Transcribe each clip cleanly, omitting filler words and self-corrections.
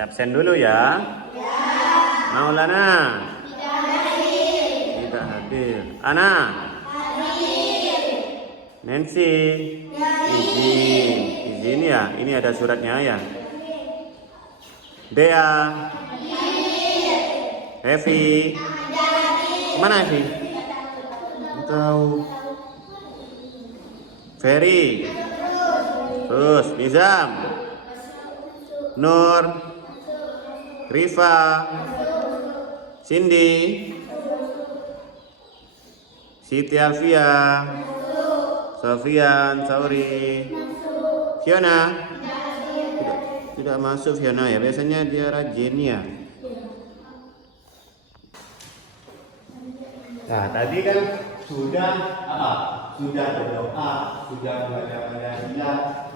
Absen dulu ya. Maulana. Tidak hadir. Ana. Nancy. Izin ya. Ini ada suratnya ya. Dea. Evi. Kemana Evi? Tahu. Ferry. Terus Nizam. Nur. Rifa. Cindy. Siti Alfia. Sofian, Sauri. Fiona. Tidak masuk Fiona ya. Biasanya dia rajin ya. Nah, tadi kan sudah apa? Sudah berdoa, sudah membaca-baca,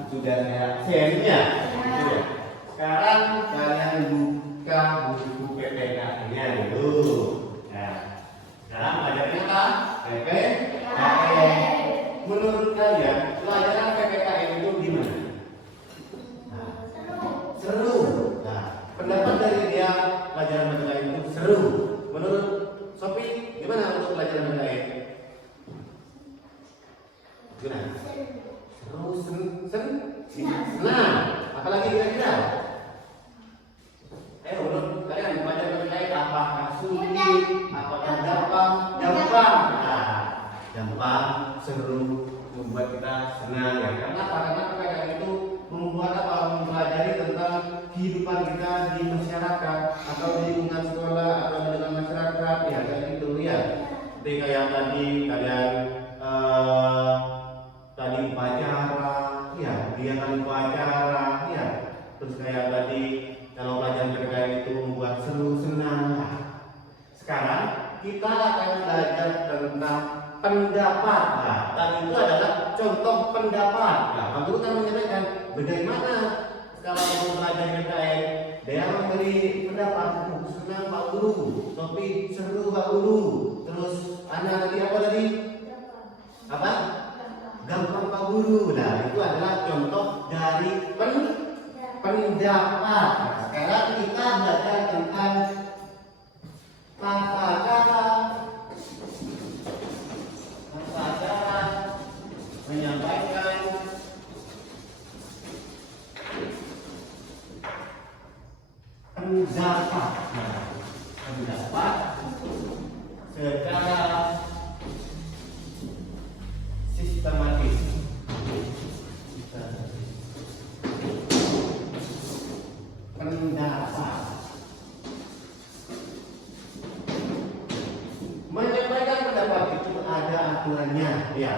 sudah absennya. Sekarang kalian buka buku PPK-nya dulu. Nah, sekarang belajarnya apa? PPKN. Menurut kalian pelajaran PPKN itu gimana? Nah, seru. Nah, pendapat dari dia pelajaran PPKN itu seru. Menurut Sofi, gimana untuk pelajaran PPKN? Gimana? Seru, senang. Apalagi kira-kira? Ayo, menurut kalian pelajaran PPKN apakah sulit? Apakah gampang? Gampang. Nah, gampang, seru, membuat kita senang ya. Karena PPKN itu membuat apa? Mempelajari tentang kehidupan kita di masyarakat atau di lingkungan sekolah atau di lingkungan masyarakat ya, kayak gitu ya. Seperti kayak tadi kalian tadi upacara, ya, dia kali upacara, ya. Terus kayak tadi kalau pelajaran PPKN itu membuat seru, senang. Nah, sekarang kita akan belajar tentang pendapat. Nah, tadi itu adalah contoh pendapat. Nah, Pak Guru kan menyampaikan bagaimana kalau mau belajar PPKN, dia memberi pendapat. Senang Pak Guru, tapi seru Pak Guru. Terus Anda tadi apa tadi? Apa? Gampang Pak Guru. Nah, itu adalah contoh dari pendapat. Nah, sekarang kita belajar tentang tata cara menyampaikan pendapat. Nah, pendapat secara sistematis. Pendapat. Menyampaikan pendapat itu ada aturannya, ya.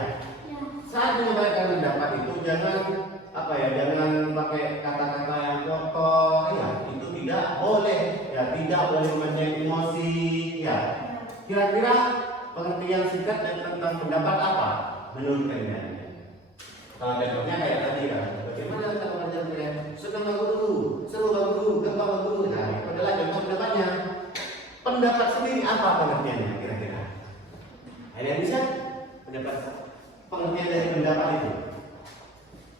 Saat menyampaikan pendapat itu jangan apa ya, jangan pakai kata-kata yang kotor, ya. Itu tidak boleh, ya. Tidak boleh memancing emosi, ya. Kira-kira pengertian singkat dan tentang pendapat apa menurut kalian? Kalau contohnya kayak tadi kan, bagaimana kita mengajar kalian? Senang Pak Guru, seru Pak Guru, gampang Pak Guru. Nah, itu adalah contoh pendapatnya. Pendapat sendiri apa pengertiannya kira-kira? Ada yang bisa pendapat pengertian dari pendapat itu?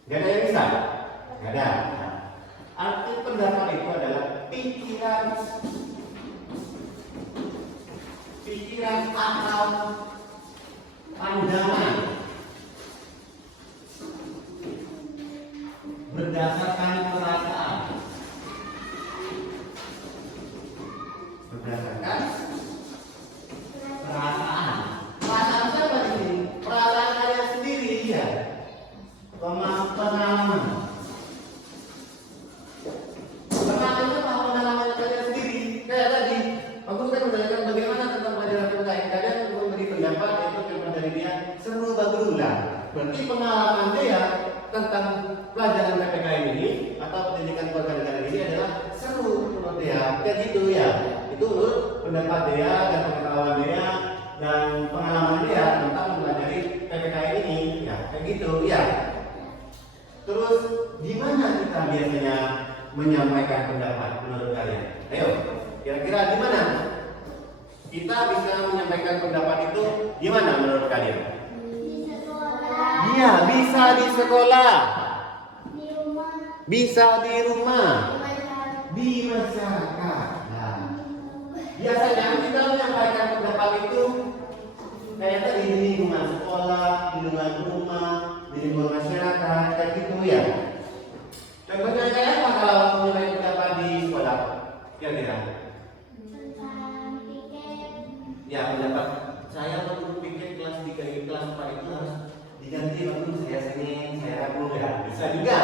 Gak ada yang bisa? Gak ada. Nah, arti pendapat itu adalah pikiran atau pandangan berdasarkan perasaan. Perasaan siapa ini? Perasaan kalian sendiri, ya. Pengalaman kalian sendiri. Kayak tadi, aku kan menanyakan bagaimana tentang pelajaran PPKN. Kalian memberi pendapat, yaitu contoh dari dia seru Guru lah. Berarti pengalaman dia tentang pelajaran PPKN ini atau pendidikan keluarga negara ini adalah seru menurut dia. Kayak gitu ya. Itu menurut pendapat dia dan pengetahuan dia dan pengalaman dia tentang mempelajari PPKN ini, ya. Kayak gitu ya. Terus gimana kita biasanya menyampaikan pendapat menurut kalian? Ayo, kira-kira gimana? Kita bisa menyampaikan pendapat itu gimana menurut kalian? Di sekolah. Iya, bisa di sekolah. Di rumah. Bisa di rumah. di masyarakat. Nah, biasanya kita menyampaikan pendapat itu kayak tadi di lingkungan sekolah, di lingkungan rumah, di lingkungan masyarakat, kayak gitu ya. Contohnya kayak apa kalau menyampaikan pendapat di sekolah? Kira-kira? Tentang tiket. Ya, pendapat saya waktu pikir kelas 3 ini kelas 4 itu harus diganti waktu saya Senin, saya Rabu ya. Bisa juga.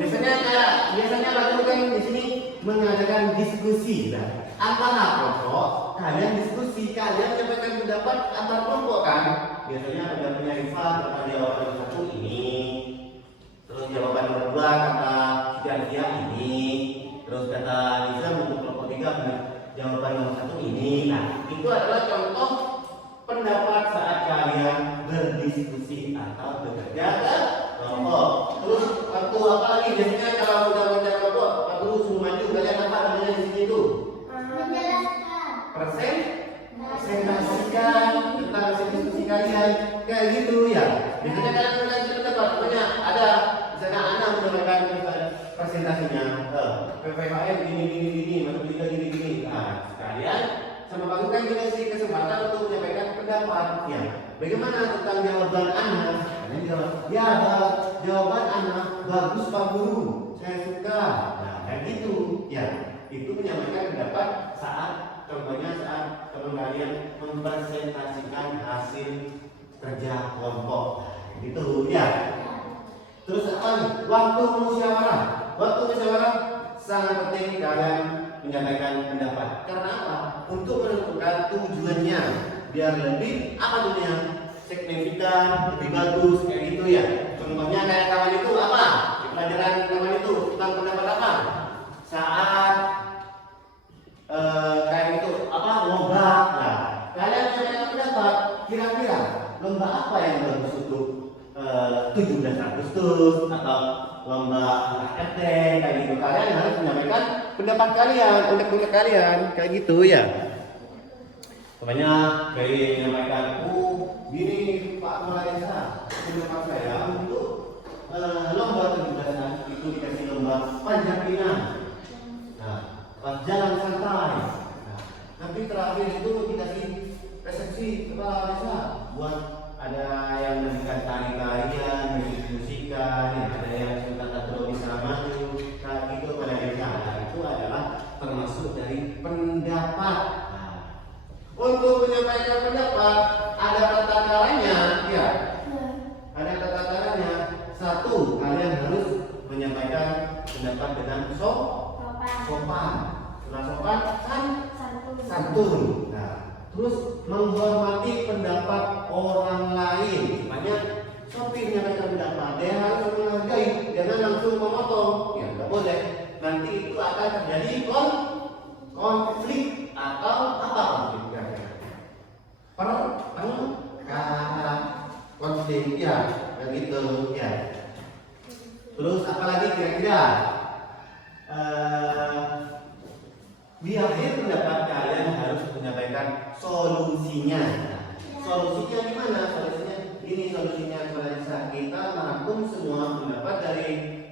Biasanya waktu kan di sini mengadakan diskusi lah. Antara kelompok, kalian diskusi, kalian menyampaikan pendapat antar kelompok kan. Biasanya pendapatnya Rifa tentang jawaban satu ini, terus jawaban nomor 2 kata dia ini, terus kata Nisa untuk kelompok 3 jawaban nomor 1 ini. Nah, itu adalah contoh pendapat saat kalian berdiskusi atau bekerja ke kelompok. Terus waktu apa lagi biasanya kalau sudah bekerja kelompok, Pak Guru suruh maju, kalian apa namanya di sini tuh? Menjelaskan. Presentasikan tentang hasil diskusi kalian kayak gitu ya. Biasanya kalian presentasi pendapat, namanya ada misalnya Anda menyampaikan presentasinya, PPKM gini, matematika gini. Nah, sekalian sama Pak Guru kan dikasih kesempatan untuk menyampaikan pendapat ya. Bagaimana tentang jawaban Anda? Kalian jawab, ya jawaban Anda bagus Pak Guru, saya suka. Nah, kayak gitu ya. Itu menyampaikan pendapat contohnya saat teman kalian mempresentasikan hasil kerja kelompok. Nah, gitu ya. Terus apa nih? Waktu musyawarah. Waktu musyawarah sangat penting kalian menyampaikan pendapat. Karena apa? Untuk menentukan tujuannya biar lebih apa tujuannya? Signifikan, lebih bagus kayak gitu ya. Contohnya kayak kawan itu apa? Di pelajaran kawan itu tentang pendapat apa? Saat kayak gitu apa lomba. Nah, kalian menyampaikan pendapat kira-kira lomba apa yang bagus untuk 17 Agustus atau lomba RT kayak gitu. Kalian harus menyampaikan pendapat kalian, unek-unek kalian kayak gitu ya. Pokoknya kayak menyampaikan, gini Pak Malaysia, pendapat saya untuk lomba 17-an itu dikasih lomba panjat pinang. Nah, jalan santai. Nah, nanti terakhir itu dikasih resepsi kepala desa buat ada yang menyanyikan tari-tarian, musik-musikan, ya, ada yang suka tato bisa maju, nah itu pada desa. Nah, itu adalah termasuk dari pendapat. Nah, untuk menyampaikan pendapat ada tata caranya, ya. Ada tata caranya. Satu, kalian harus menyampaikan pendapat dengan sopan. Setelah sopan, santun. Nah, terus menghormati pendapat orang lain. Makanya Sophie menyampaikan pendapat, dia harus menghargai, jangan langsung memotong. Ya, nggak boleh. Nanti itu akan terjadi konflik atau apa konflik? Pertengkaran, konflik ya, begitu ya. Terus apalagi kira-kira? Di akhir pendapat kalian harus menyampaikan solusinya. Solusinya gimana? Solusinya ini solusinya kita merangkum semua pendapat dari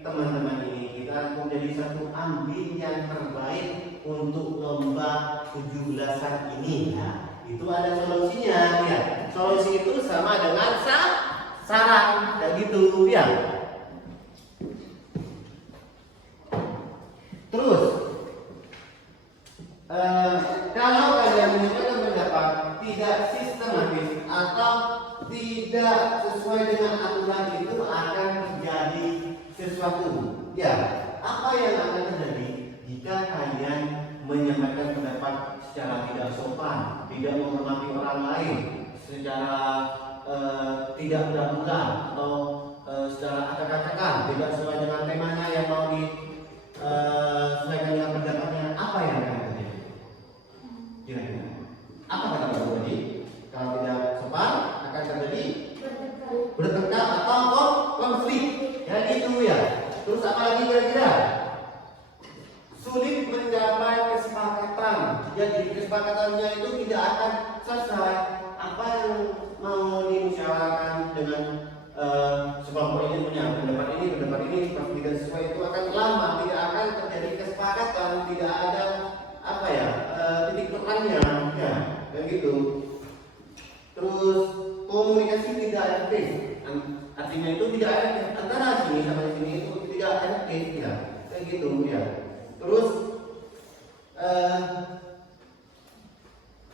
teman-teman ini. Kita rangkum jadi satu, ambil yang terbaik untuk lomba 17-an ini. Nah, itu ada solusinya ya. Solusi itu sama dengan saran kayak gitu ya. Terus kalau kalian menyampaikan pendapat tidak sistematis atau tidak sesuai dengan aturan, itu akan terjadi sesuatu. Ya, apa yang akan terjadi jika kalian menyampaikan pendapat secara tidak sopan, tidak menghormati orang lain, secara tidak berat-berat atau secara acak-acakan, tidak sesuai dengan temanya yang mau disesuaikan dengan pendapatnya, apa yang akan terjadi? Kira-kira apa kata Pak Guru tadi? Kalau tidak sopan akan terjadi bertengkar atau konflik. Ya itu ya. Terus apa lagi kira-kira? Sulit mencapai kesepakatan. Jadi kesepakatannya itu tidak akan selesai. Apa yang mau dimusyawarahkan dengan sekelompok ini punya pendapat ini, pas tidak sesuai itu akan lama, tidak akan terjadi kesepakatan. kesepakatan, tidak ada apa ya titik tekannya, ya, dan gitu. Terus komunikasi tidak efektif, artinya itu tidak efektif antara sini sama sini itu tidak efektif, ya, kayak gitu, ya. Terus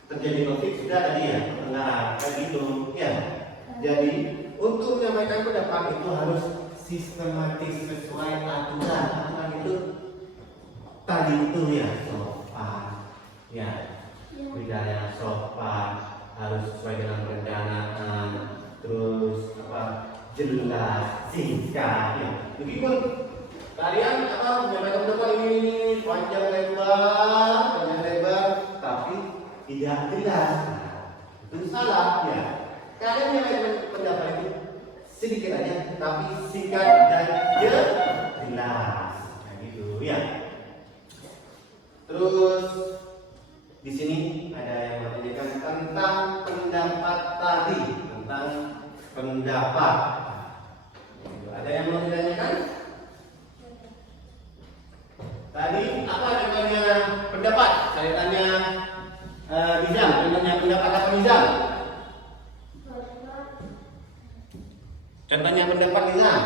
terjadi konflik sudah tadi ya, pertengahan, kayak gitu, ya. Jadi untuk menyampaikan pendapat itu harus sistematis sesuai aturan itu tadi itu ya, sopan, ya, budaya sopan, harus sesuai dengan perencanaan, terus apa, jelas, singkat, ya. Meskipun kalian menyampaikan pendapat ini panjang lebar, tapi tidak jelas, itu salah, ya. Kalian menyampaikan pendapat itu sedikit aja, tapi singkat dan jelas, nah, gitu, ya. Terus di sini ada yang menanyakan tentang pendapat tadi, tentang pendapat. Ada yang mau ditanyakan? Tadi apa namanya pendapat? Saya tanya Nizam, contohnya pendapat apa Nizam? Contohnya pendapat Nizam.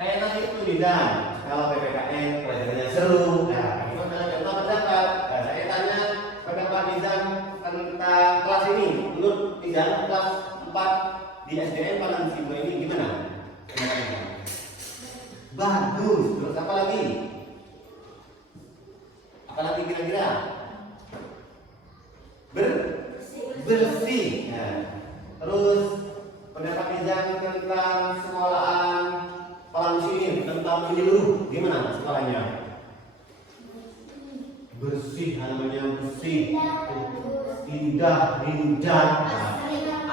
Kayak tadi itu Nizam, kalau PPKN pelajarannya seru, nah itu adalah contoh pendapat. Nah, saya tanya pendapat Nizam tentang kelas ini. Menurut Nizam kelas 4 di SDN Padang Simba ini gimana? Bagus. Terus apa lagi? Apa lagi kira-kira? Bersih. Nah, terus pendapat Nizam tentang sekolahan Palang sini tentang menyeluruh gimana sekolahnya? Bersih, namanya bersih, indah,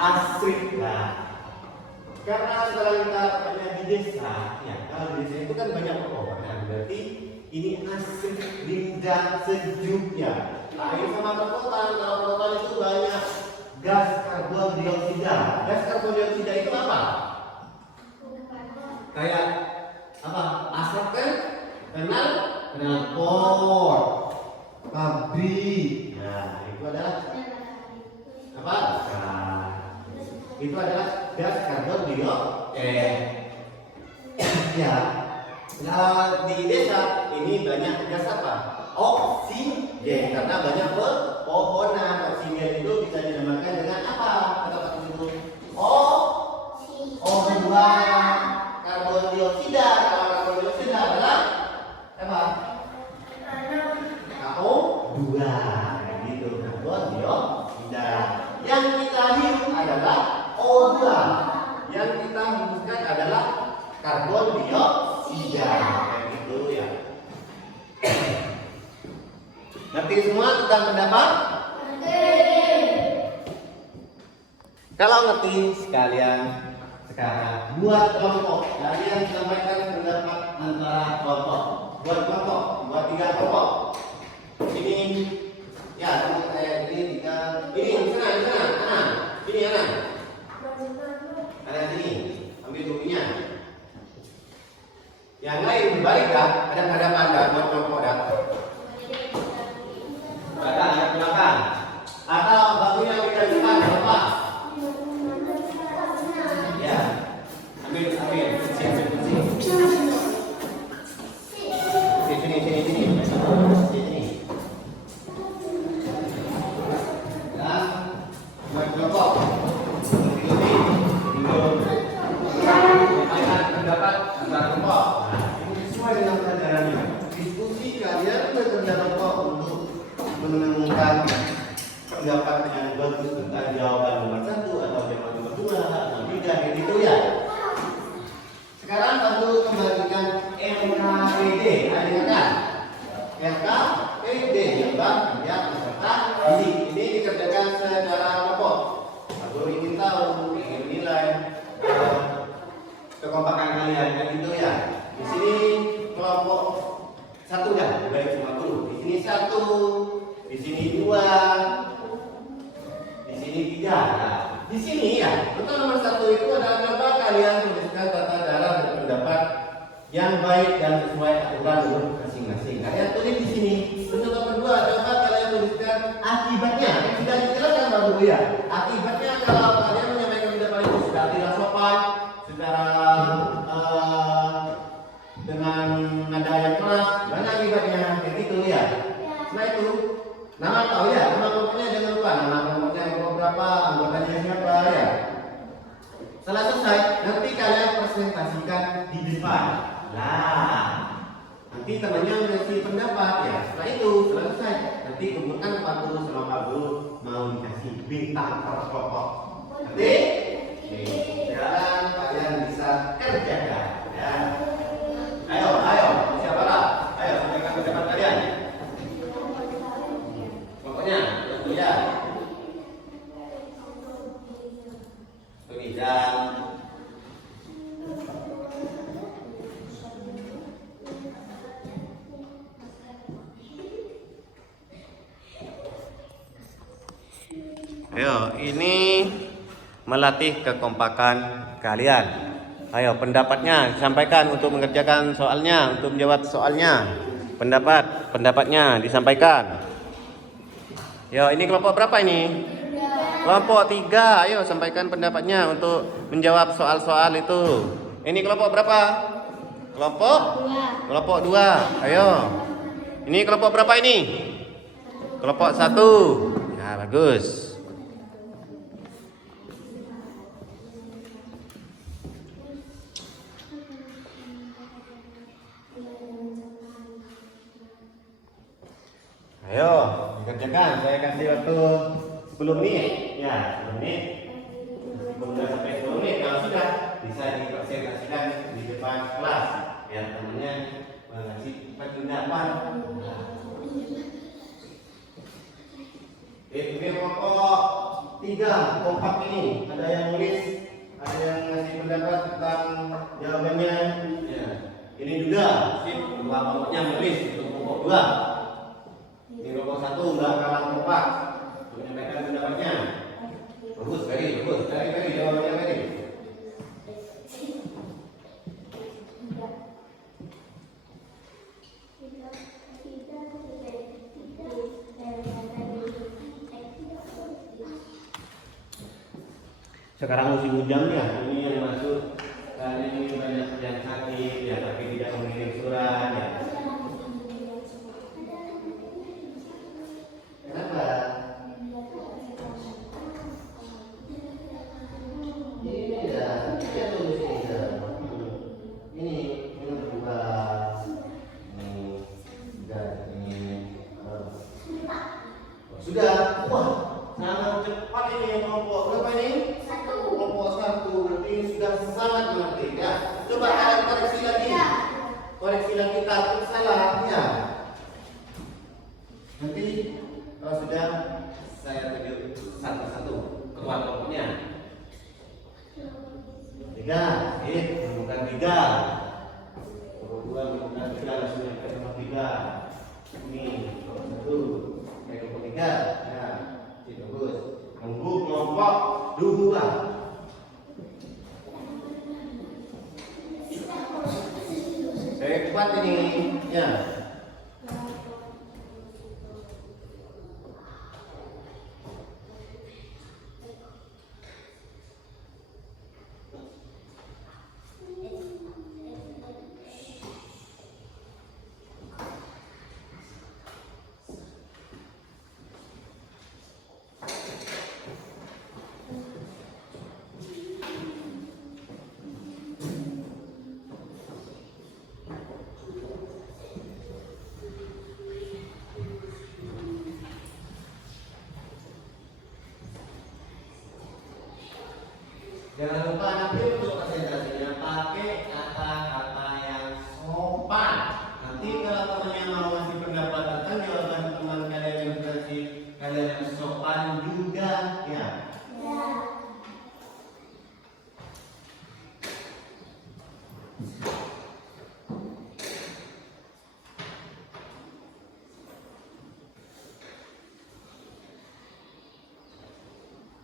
asri. Nah, karena setelah kita pernah di desa, ya kalau di desa itu kan banyak pepohonan, berarti ini asri, indah, sejuk, ya. Lain sama perkotaan, kalau perkotaan itu banyak gas karbon dioksida. Gas karbon dioksida itu apa? Kayak apa? Asap kan? Kenal pot, pabrik. Nah, itu adalah apa? Nah, itu adalah gas karbon dioksida. Ya. Nah, di desa ini banyak gas apa? Oksigen, karena banyak pepohonan. Oksigen itu bisa dinamakan dengan apa? Kata-kata tersebut. O2. Karbon dioksida. Kalau karbon dioksida adalah apa? KO2. Gitu. Karbon dioksida. Yang kita hirup adalah O2. Yang kita hembuskan adalah karbon dioksida. Kayak gitu ya. Ngerti semua tentang pendapat? Kalau ngerti sekalian sekarang buat kelompok. Kalian sampaikan pendapat antara kelompok. Buat kelompok, buat 3 kelompok. Ini ya teman saya ini 3. Ini di sana. Sini anak. Ada sini. Ambil bukunya. Yang lain berbalik dah. Ada hadapan dah buat kelompok dah. Ada yang belakang. Atau bahunya kita depan apa? Ya. Ambil. Sini. Dan buat kelompok. Pendapat antara kelompok. Ini sesuai dengan pelajarannya. Diskusi kalian berpendapat untuk menemukan pendapat yang bagus tentang jawaban nomor 1 atau jawaban nomor 2 atau 3 gitu ya. Sekarang tentu kembalikan LKPD. Ada kan? LKPD ya peserta didik. Ini dikerjakan secara kelompok. Guru ingin tahu, ingin menilai kekompakan kalian kan gitu ya. Di sini kelompok 1 dah, baik cuma guru. Di sini 1, di sini 2, di sini 3. Nah, di sini ya, untuk nomor 1 itu adalah coba kalian tuliskan tata cara berpendapat yang baik dan sesuai aturan guru kasih masing-masing. Kalian tulis di sini. Untuk nomor 2, coba kalian tuliskan akibatnya. Yang sudah dijelaskan Pak Guru ya. Akibatnya kalau kalian menyampaikan pendapat itu sudah tidak sopan, secara dengan nada yang keras, gimana akibatnya? Kayak gitu ya. Setelah itu, nama tahu ya, nama kelompoknya jangan lupa. Nama kelompoknya kelompok berapa, anggotanya siapa ya. Setelah selesai, nanti kalian presentasikan di depan. Nah, nanti temannya ngasih pendapat ya. Setelah itu selesai, nanti kumpulkan Pak Guru sama Pak Guru mau dikasih bintang per kelompok. Nanti, sekarang kalian bisa kerjakan. Ya. Ayo, siapa lah? Ayo, sampaikan pendapat kalian. Pokoknya, tentu ya. Tulisan. Ayo, ini melatih kekompakan kalian. Ayo, pendapatnya disampaikan untuk mengerjakan soalnya, untuk menjawab soalnya. Pendapatnya disampaikan. Yo, ini kelompok berapa ini? Kelompok 3. Ayo, sampaikan pendapatnya untuk menjawab soal-soal itu. Ini kelompok berapa? Kelompok 2. Ayo. Ini kelompok berapa ini? Kelompok 1. Ya, bagus. Ayo, dikerjakan. Saya kasih waktu 10 menit. Ya, 10 menit. Sudah sampai 10 menit. Kalau sudah, bisa dipresentasikan di depan kelas. Biar temannya mengasih pendapat. Ini kelompok 3, kompak ini. Ada yang nulis, ada yang ngasih pendapat tentang jawabannya. Ya. Ini juga, kelompoknya menulis untuk kelompok 2. Ini kelompok 1 udah kalah kompak untuk menyampaikan pendapatnya. Bagus, bagus. Dari jawabannya tadi. Sekarang musim hujan ya, ini yang masuk. Dan ini banyak yang sakit ya, tapi tidak mengirim surat ya. Kenapa? Ini ya, dia tulis ini. Ini berubah. Sudah. Wah, sangat cepat ini kelompok berapa ini? Kelompok 1 berarti sudah sangat mengerti ya. Coba kalian koreksi lagi. Koreksi lagi takut salah ya. Nanti kalau sudah saya tunjuk satu-satu keluar kelompoknya. 3, bukan 3. Kelompok 2 bukan 3, langsung yang ke nomor 3. Ini kelompok 1, kelompok 3. Ya, itu bagus. Tunggu kelompok 2. Cepat ini ya. Jangan lupa nanti untuk presentasinya pakai kata-kata yang sopan. Nanti kalau temannya mau ngasih pendapat tentang jawaban teman kalian yang versi kalian yang sopan juga ya.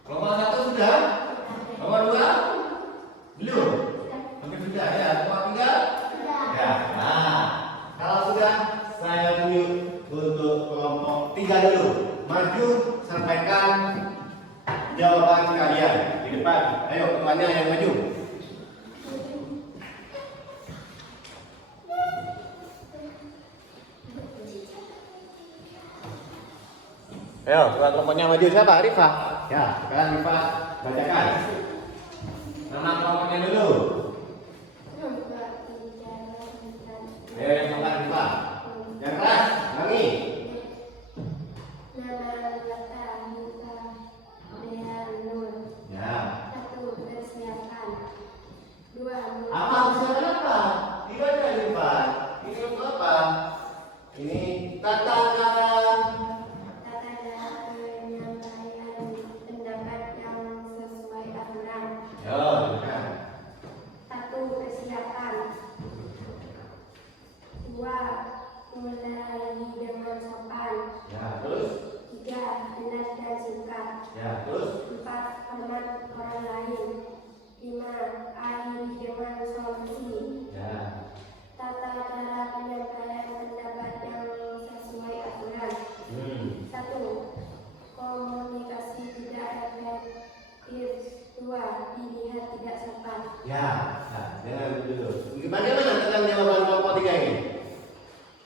Kelompok 1 sudah? Kelompok 2? Belum? Mungkin sudah ya? Kelompok 3? Ya. Nah, kalau sudah jawaban kalian di depan. Ayo ketuanya yang maju. Ayo, kelompoknya maju siapa? Rifa. Ya, sekarang Rifa bacakan. Nama kelompoknya dulu. Ayo yang keempat Rifa. Yang keras, Nami. Ya. Apa persiapan apa? Dibaca Rifa. Ini untuk apa? Ini tata cara. Yo, kan. Satu, persiapan. Dua, mulai dengan sopan. Ya, terus. Tiga, benar dan singkat. Ya, terus. Empat, hormat orang lain. Lima, akhiri dengan solusi. Ya. Tata cara penyampaian pendapat yang sesuai aturan. Satu, komunikasi tidak efektif. Dua, dilihat tidak sopan. Ya, nah, jangan dulu. Bagaimana tentang jawaban kelompok 3 ini?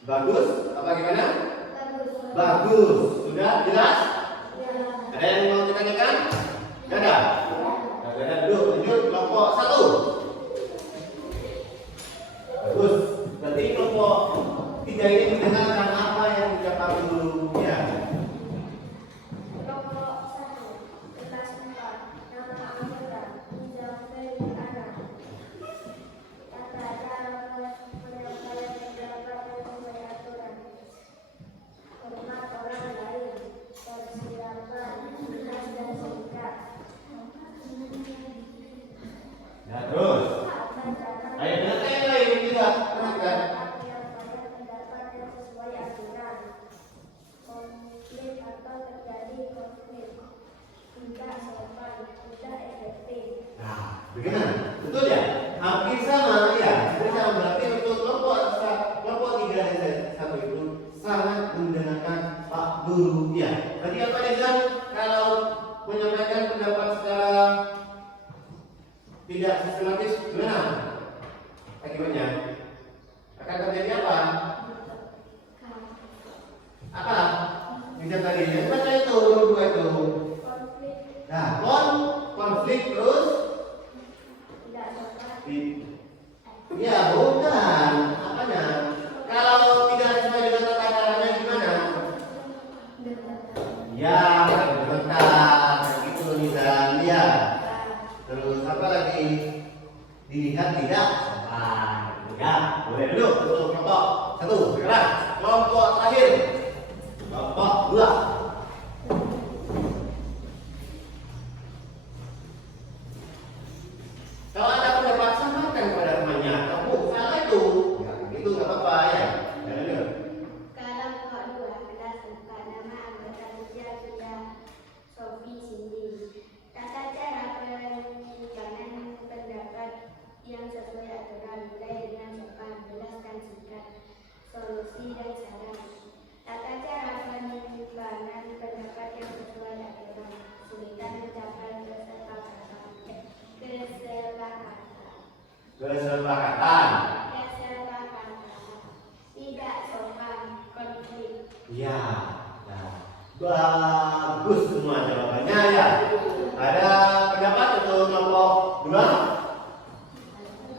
Bagus? Apa gimana? Bagus. Bagus. Sudah jelas? Ya. Ada yang mau ditanyakan? Tidak ada? Nah, tidak ada dulu. Lanjut kelompok 1. Bagus. Berarti kelompok 3 ini mendengarkan apa yang diucapkan gurunya. Kelompok 1, kelas 4, nama anggota, Rizal Ferry Anak. Tata cara penyampaian pendapat yang sesuai aturan. Hormat orang lain, persiapan, jelas dan singkat. Ya, terus. Tata cara Ayo, dengarkan yang lain juga. Perhatikan. penyampaian pendapat yang sesuai aturan. Konflik atau terjadi konflik. Tidak sopan, tidak efektif. Nah, bagaimana? Betul ya? Hampir sama ya. Hampir sama. Berarti untuk kelompok 3 dan 1 itu sangat mendengarkan Pak Guru ya. Tadi apa dia bilang? Kalau menyampaikan pendapat secara tidak sistematis, gimana? Akibatnya akan terjadi apa? Apa? Bisa tadi yang baca itu dua itu. Konflik Nah, konflik terus. tidak sopan. Ya, bukan. Apanya? Kalau tidak sesuai dengan tata caranya gimana? Ya, bentar. Gitu Nizam. Ya. Terus apa lagi? Dilihat tidak sopan. Ya, boleh dulu untuk kelompok 1. Sekarang kelompok terakhir. Kelompok 2. Kalau ada pendapat samakan kepada temannya, kamu salah itu. Ya, itu nggak apa-apa ya. Jangan dengar. Kelompok 2, kelas 4, nama anggota Rizal sudah Sofi Cindy. Tata cara penyampaian pendapat yang sesuai aturan, mulai dengan sopan, jelas dan singkat, solusi dan saran. Tata cara penyimpanan pendapat yang sesuai aturan, kesulitan mencapai kesepakatan. Kesepakatan. Tidak sopan, konflik. Ya, ya. Bagus semua jawabannya ya. Ada pendapat untuk kelompok 2?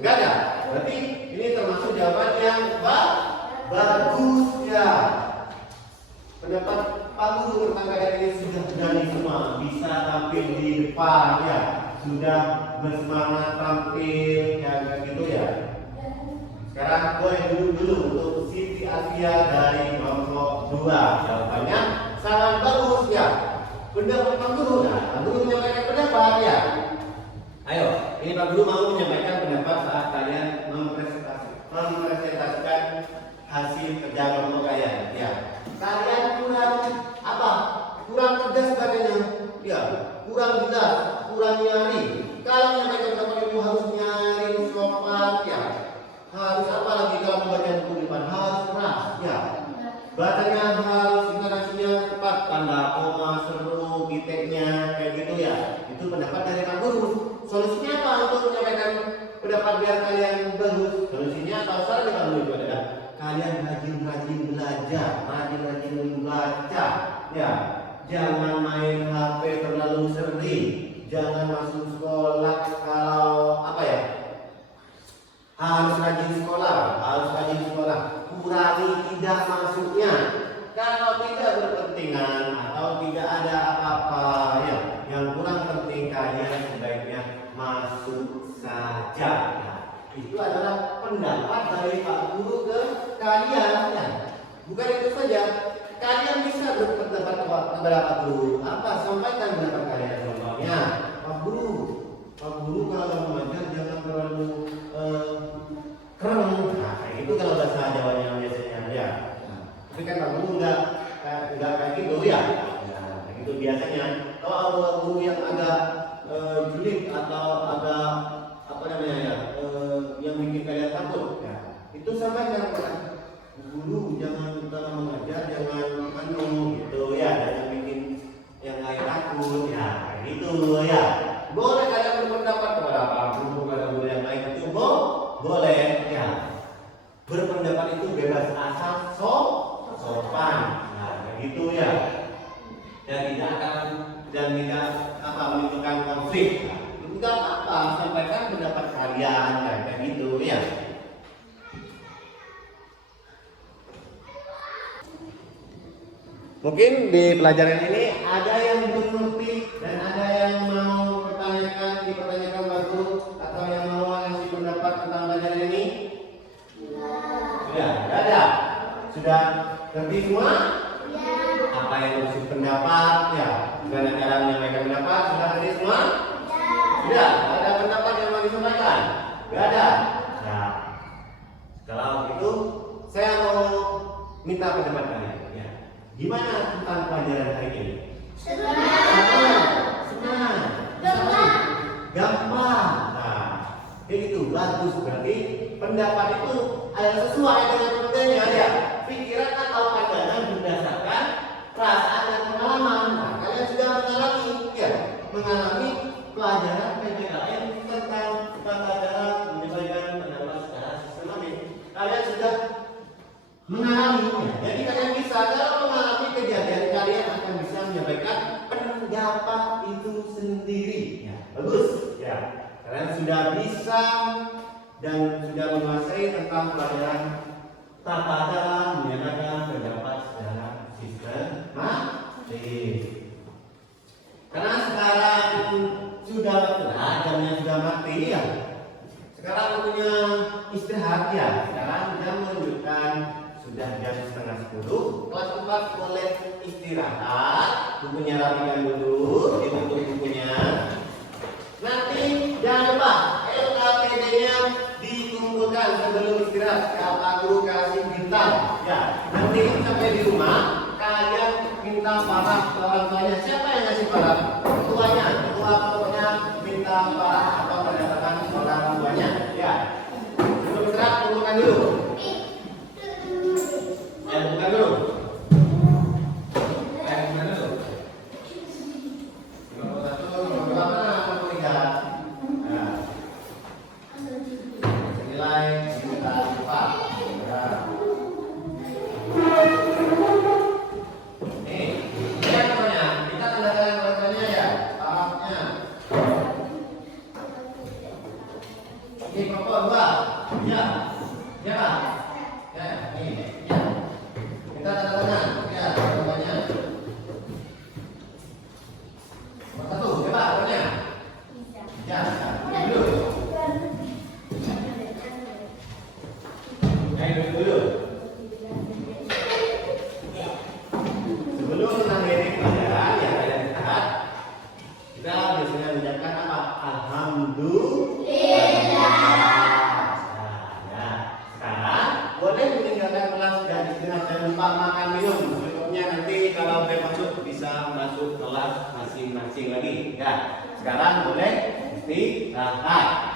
Enggak ada. Berarti ini termasuk jawaban yang bagus ya. Pendapat Pak Guru tentang kalian ini sudah berani semua, bisa tampil di depan ya, sudah bersemangat tampil ya kayak gitu ya. Sekarang boleh dulu untuk Siti Asia dari kelompok 2. Jawabannya sangat bagus ya. Pendapat Pak Guru, nah Pak Guru menyampaikan pendapat ya. Ayo, ini Pak Guru mau menyampaikan pendapat saat kalian mempresentasikan hasil kerja kelompok kalian ya. Kalian kurang apa? Kurang tegas katanya. Ya, kurang jelas, kurang nyari. Kalau menyampaikan pendapat itu harus nyari sopan ya. Harus apa lagi kalau membaca buku di depan? Harus keras ya. Bacanya harus intonasinya tepat, tanda koma, seru gitu. titiknya kayak gitu ya. Itu pendapat dari Pak Guru. Solusinya apa untuk menyampaikan pendapat biar kalian bagus? Solusinya atau saran dari Pak Guru itu adalah kalian rajin-rajin belajar, rajin-rajin membaca, ya. Jangan main HP terlalu sering, jangan masuk sekolah kalau apa ya, harus rajin sekolah, kurangi tidak masuknya. Kalau tidak berkepentingan atau tidak ada apa-apa ya yang kurang penting, kalian sebaiknya masuk saja. Nah, itu adalah pendapat dari Pak Guru ke kalian ya. Bukan itu saja, kalian bisa berpendapat kepada Pak Guru. Apa? Sampaikan pendapat kalian. Contohnya, Pak Guru kalau mengajar jangan terlalu keren. Nah, kayak gitu kalau bahasa Jawanya biasanya ya. Tapi kan Pak Guru enggak kayak gitu ya. Nah, kayak gitu biasanya. Kalau Pak Guru yang agak julid atau agak apa namanya ya, yang bikin kalian takut ya, itu sampaikan kepada guru, jangan dalam mengajar, jangan gitu ya, jangan bikin yang lain takut ya, kayak gitu ya. Boleh kalian berpendapat kepada Pak Guru, kepada guru yang lain itu boleh ya. Berpendapat itu bebas asal sopan, nah kayak gitu ya. Dan tidak menimbulkan konflik. Nah, itu tidak apa, sampaikan pendapat kalian kayak gitu ya. Mungkin di pelajaran ini ada yang belum ngerti dan ada yang mau dipertanyakan Pak Guru atau yang mau ngasih pendapat tentang pelajaran ini? Sudah ada. Sudah ngerti semua? Apa yang harus pendapat ya? Gimana cara menyampaikan pendapat? Sudah ngerti semua? Sudah. Ada pendapat yang mau disampaikan? Gak ada. Nah, kalau itu saya mau minta pendapat kalian. Gimana tentang pelajaran hari ini? Senang. Gampang. Nah, kayak gitu, bagus. Berarti pendapat itu ada sesuai dengan kontennya ya. Pikiran atau pandangan berdasarkan perasaan dan pengalaman. Nah, kalian sudah mengalami pelajaran PPKN tentang tata cara menyampaikan pendapat secara sistematis. Kalian sudah mengalaminya. Jadi kalian bisa, kalau mengalami kejadian, kalian akan bisa menyampaikan pendapat itu sendiri. Ya, bagus. Ya, kalian sudah bisa dan sudah menguasai tentang pelajaran tata cara menyampaikan pendapat secara sistematis. Karena sekarang sudah jamnya sudah mati ya. Sekarang waktunya istirahat ya. Sekarang jam menunjukkan sudah jam 9:30. Kelas 4 boleh istirahat. Bukunya rapikan dulu, ditutup bukunya. Nanti jangan lupa LKPD-nya dikumpulkan sebelum istirahat. Pak Guru kasih bintang. Ya, nanti sampai di rumah kalian minta parah ke orang tuanya. Siapa yang ngasih parah? Tuanya. Pokoknya minta parah atau pendapatan orang tuanya. Ya. Sebelum istirahat kumpulkan dulu. Bukan dulu. Bukan dulu. 51, 52, 53. Nah. Nilai kita lupa. Ya. Nih, lihat namanya. Kita tanda-tanda bahasanya ya. Tahapnya. Ini kelompok 2. Ya. Ya. Ya, ini. Ya. Kita tanda tangan, ya, namanya. Satu, coba, namanya. Ya, dulu. Dulu. Sebelum mengakhiri pelajaran, ya kalian lihat, kita biasanya mengucapkan apa? Alhamdulillah. Boleh meninggalkan kelas dan istirahat, dan lupa makan minum. Berikutnya nanti kalau udah masuk bisa masuk kelas masing-masing lagi. Ya, sekarang boleh istirahat.